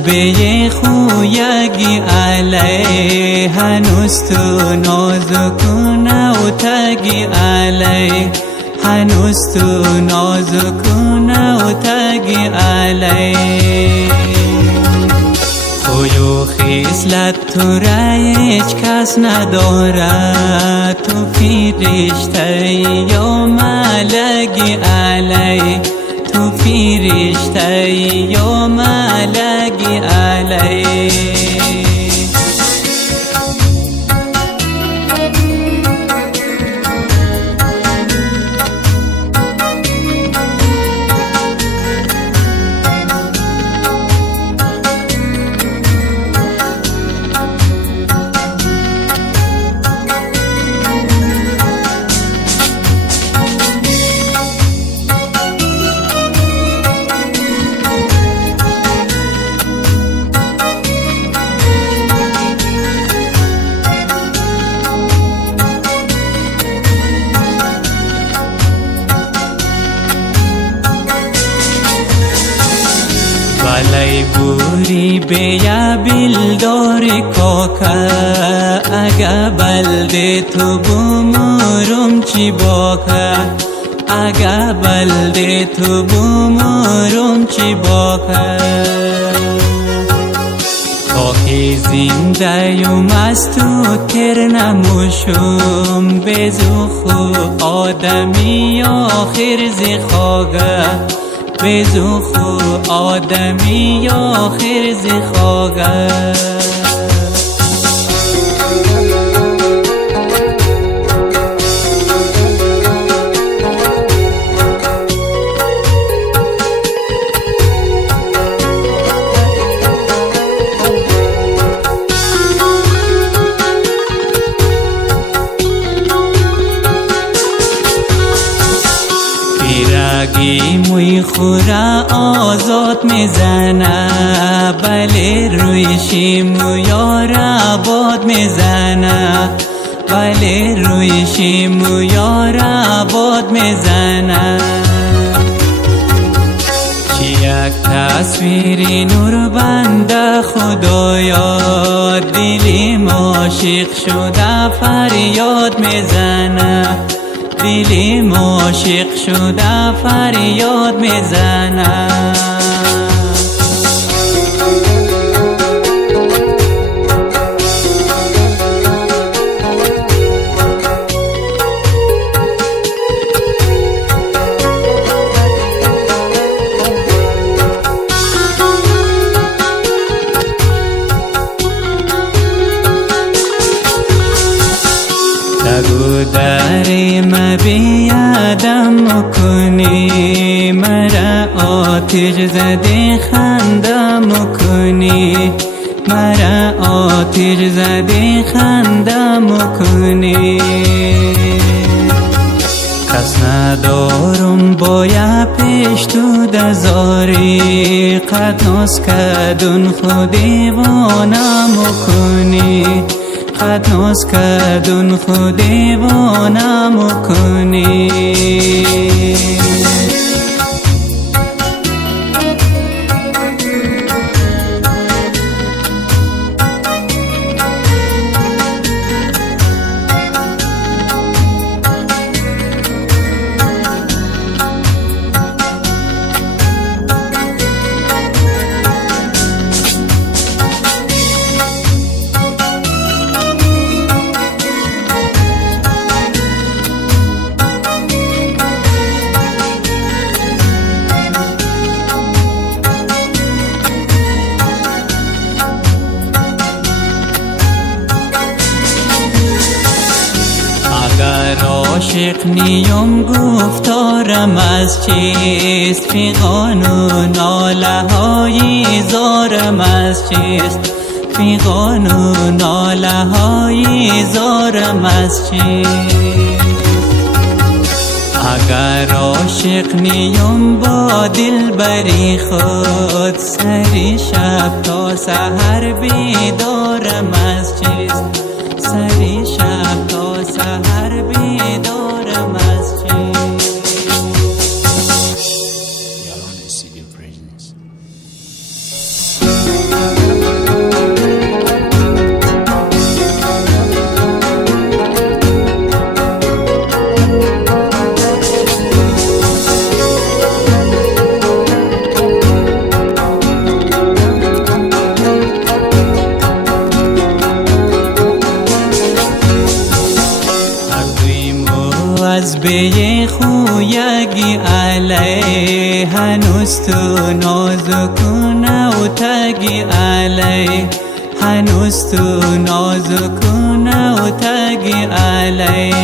جذبه خویگی علی، هنوز تو نازک و نوتگی علی، هنوز تو نازک و نوتگی علی. خوی و خصلت تو را هیچ کس ندارد، تو فرشته یا ملگی علی، تو فرشته یا ملگی علی. ولی بوری بیا بیلدار کاکا، اگه بلده تو بومورم چی باکا، اگه بلده تو بومورم چی باکا. خاکی زنده یم از تو تر نموشم، بزو خو آدمی آخر زی خاگه، بزو خو آدمی آخر زی خاگه. پیرگی موی خورا آزاد میزنه، بله رویشی مویارا باد میزنه، بله رویشی مویارا باد میزنه. چی یک تصویری نور بنده خدایا، دلی عاشق شده فریاد میزنه، دلی عاشق شده فریاد میزنه. تگو داری ما بیادم کنی، مرا آتش زده خندم کنی، مرا آتش زده خندم کنی. کس ندارم باید پیش تو دزاری، قد ناز کدون خود دیوانم کنی، قد ناز کدون خود دیوانم کنی. عاشق نیم گفتارم از چیست، فیغان و ناله های زارم از چیست، فیغان و ناله های زارم از چیست. اگر عاشق نیم با دل بری خود، سری شب تا سحر بیدارم از چیست، سری شب تا سحر بیدارم از چیست. We are on a CD presence. هنوز تو نازک و نوتگی علی، هنوز تو نازک و نوتگی علی.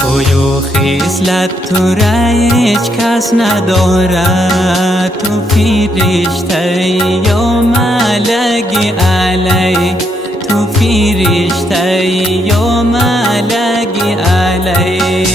خوی و خصلت تو را هیچ کس ندارد، تو فرشته یا ملگی علی، تو فرشته یا ملگی علی.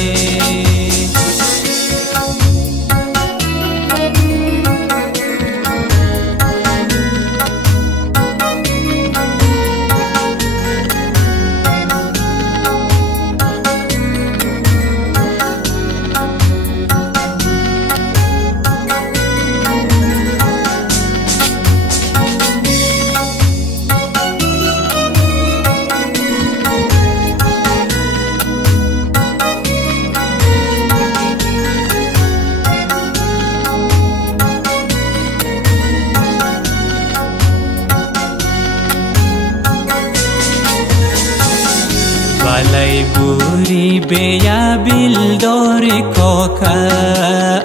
ولی بوری بیا بیلدار کاکا،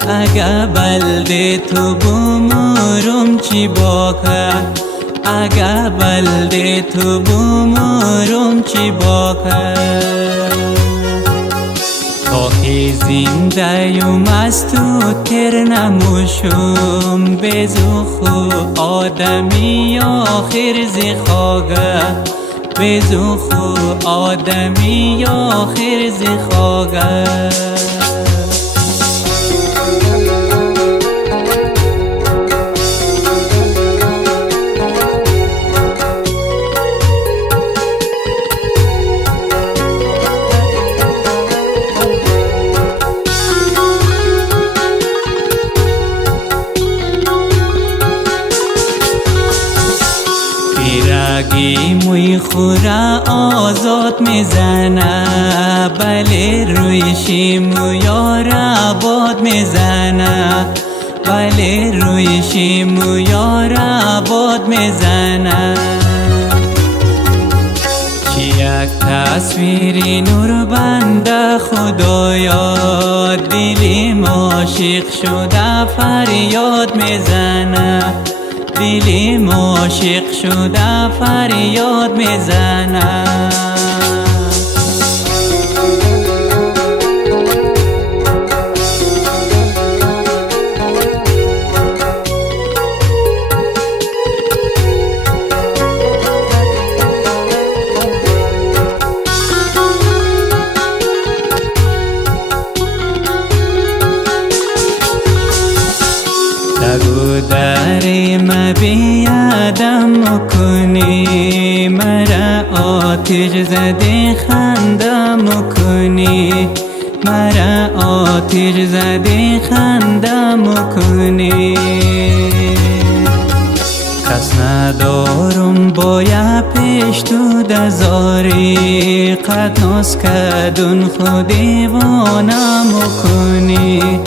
اگه بلده تو بمورم چی باکا، اگه بلده تو بمورم چی باکا. تا که زنده یم از تو تر نموشم، بزو خو آدمی آخر زی خواگه، بزو خو آدمی آخر زی خواگه. پیرگی موی خورا آزاد میزنه، بله رویشی مویارا باد میزنه، بله رویشی مویارا باد میزنه. چی یک تصویری نور بنده خدایا، دلیم عاشق شده فریاد میزنه، دلیم عاشق شده فریاد میزنه. دگو دریم بیادم کنی، مرا آتش زده خندم کنی، مرا آتش زده خندم کنی. کس ندارم باید پیش تو دزاری، قد ناز کدون خود دیوانم کنی،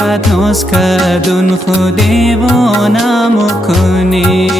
قد ناز کدون خود دیوانم کنی.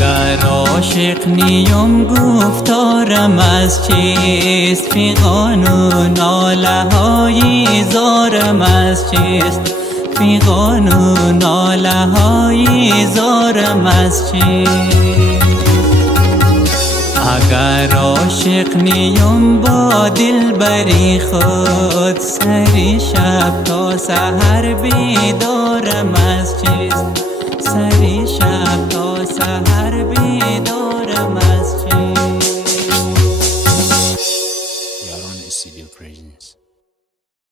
اگر عاشق نیم گفتارم از چیست، فیغان و ناله های زارم از چیست، فیغان و ناله های زارم از چیست. اگر عاشق نیم با دل بری خود، سری شب تا سحر بیدارم از چیست، سری